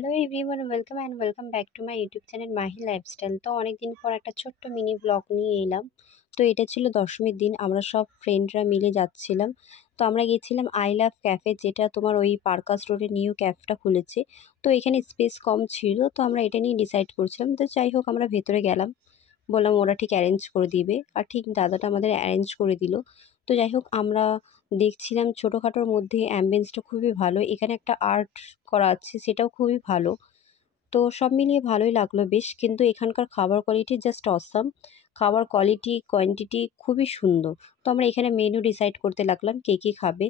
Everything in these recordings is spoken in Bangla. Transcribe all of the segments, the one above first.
Hello everyone, welcome back to my YouTube channel Mahi lifestyle. তো অনেকদিন পর একটা ছোট্ট মিনি ব্লগ নিয়ে এলাম। তো এটা ছিল দশমীর দিন, আমরা সব ফ্রেন্ডরা মিলে যাচ্ছিলাম। তো আমরা গেছিলাম আই লাভ ক্যাফে, যেটা তোমার ওই পার্কাস রোডে নিউ ক্যাফেটা খুলেছে। তো এখানে স্পেস কম ছিল, তো আমরা এটা নিয়ে ডিসাইড করছিলাম। তো যাই হোক, আমরা ভেতরে গেলাম, বললাম ওরা ঠিক অ্যারেঞ্জ করে দিবে, আর ঠিক দাদাটা আমাদের অ্যারেঞ্জ করে দিল। তো যাই হোক, আমরা দেখছিলাম ছোটোখাটোর মধ্যে অ্যাম্বিয়েন্সটা খুবই ভালো, এখানে একটা আর্ট করা আছে সেটাও খুবই ভালো। তো সব মিলিয়ে ভালোই লাগলো বেশ, কিন্তু এখানকার খাবার কোয়ালিটি জাস্ট অসাম। খাবার কোয়ালিটি কোয়ান্টিটি খুবই সুন্দর। তো আমরা এখানে মেনু ডিসাইড করতে লাগলাম কে কী খাবে।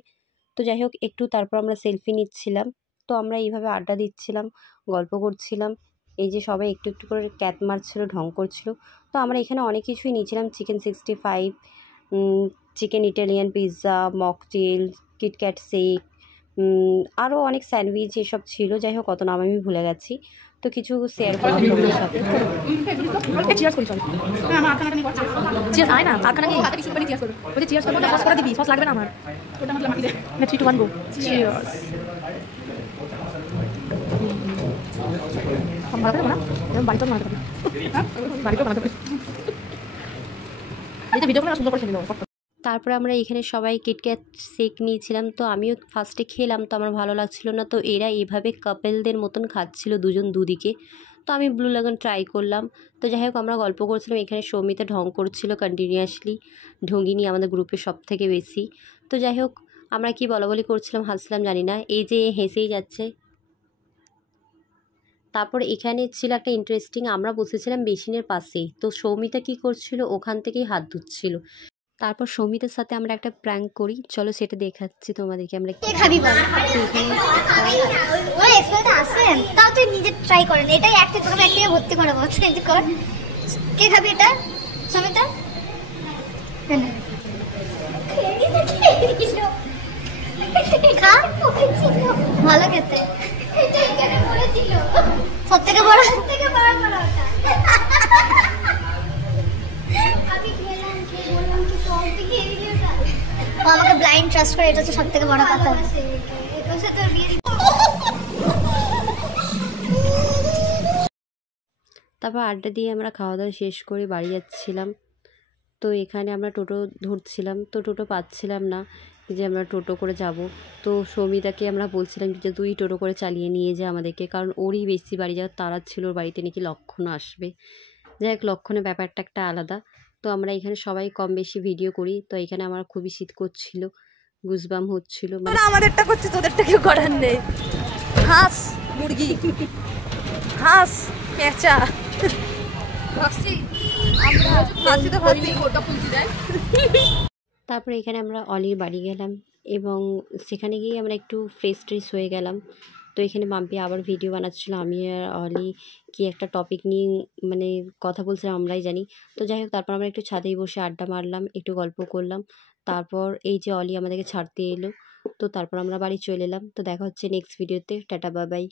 তো যাই হোক, একটু তারপর আমরা সেলফি নিচ্ছিলাম। তো আমরা এইভাবে আড্ডা দিচ্ছিলাম, গল্প করছিলাম। এই যে সবাই একটু একটু করে ক্যাট মারছিল, ঢং করছিল। তো আমরা এখানে অনেক কিছুই নিয়েছিলাম, chicken 65, chicken Italian pizza, mocktail, KitKat shake, আরও অনেক স্যান্ডউইচ এসব ছিল। যাই হোক, কত নাম আমি ভুলে গেছি। তো কিছু শেয়ার করলাম তোমাদের সাথে। তারপরে আমরা এখানে সবাই কিটক্যাট শেক নিয়েছিলাম। তো আমিও ফার্স্টে খেলাম, তো আমার ভালো লাগছিল না। তো এরা এভাবে কাপেলদের মতন খাচ্ছিল দুজন দুদিকে। তো আমি ব্লু লাগন ট্রাই করলাম। তো যাই হোক, আমরা গল্প করছিলাম। এখানে সৌমিতা ঢং করছিল কন্টিনিউয়াসলি, ঢঙ্গিনী আমাদের গ্রুপে সব থেকে বেশি। তো যাই হোক, আমরা কি বলাবলি করছিলাম, হাসছিলাম জানি না, এই যে হেসেই যাচ্ছে। তারপর এখানে ছিল একটা ইন্টারেস্টিং, আমরা বসেছিলাম বেসিনের পাশেই। তো সৌমিতা কি করছিল, ওখান থেকেই হাত ধুচ্ছিল। তারপর সৌমিতার সাথে আমরা একটা প্র্যাঙ্ক করি, চলো সেটা দেখাচ্ছি তোমাদেরকে। আমরা কি খাবি বল, ওই এক্সপেরিয়েন্স আছে তাও তুই নিজে ট্রাই করেন, এটাই একটা তোকে একটা ভর্তি করে বল, চেঞ্জ কর। কে খাবি এটা? সৌমিতা খা, ভালো খেতে। সব থেকে বড় আমাকে ব্লাইন্ড ট্রাস্ট করে, এটা হচ্ছে সব থেকে বড় কথা। তারপর আড্ডা দিয়ে আমরা খাওয়া দাওয়া শেষ করে বাড়ি যাচ্ছিলাম। তো এখানে আমরা টোটো ধরছিলাম, তো টোটো পাচ্ছিলাম না, যে আমরা টোটো করে যাব। তো সৌমিতাকে আমরা বলছিলাম যে তুই টোটো করে চালিয়ে নিয়ে যা আমাদেরকে, কারণ ওরই বেশি বাড়ি যাওয়ার তাড়া ছিল, ওর বাড়িতে নাকি লক্ষণ আসবে। যাই হোক, লক্ষণের ব্যাপারটা একটা আলাদা। তো আমরা এখানে সবাই কম বেশি ভিডিও করি। তো এখানে আমার খুবই শীত করছিল, গুজবাম হচ্ছিল। মানে আমাদেরটা করছে, তোদেরটা কেউ করার নেই। হাঁস মুরগি, হাঁস পেঁচা, তারপরে এখানে আমরা অলির বাড়ি গেলাম, এবং সেখানে গিয়ে আমরা একটু ফ্রেশ ট্রেশ হয়ে গেলাম। তো এখানে মাম্পি আবার ভিডিও বানাচ্ছিলো, আমি আর অলি কি একটা টপিক নিয়ে মানে কথা বলছিলাম, আমরাই জানি। তো যাই হোক, তারপর আমরা একটু ছাদেই বসে আড্ডা মারলাম, একটু গল্প করলাম। তারপর এই যে অলি আমাদেরকে ছাড়তে এলো, তো তারপর আমরা বাড়ি চলে এলাম। তো দেখা হচ্ছে নেক্সট ভিডিওতে। Tata, bye bye.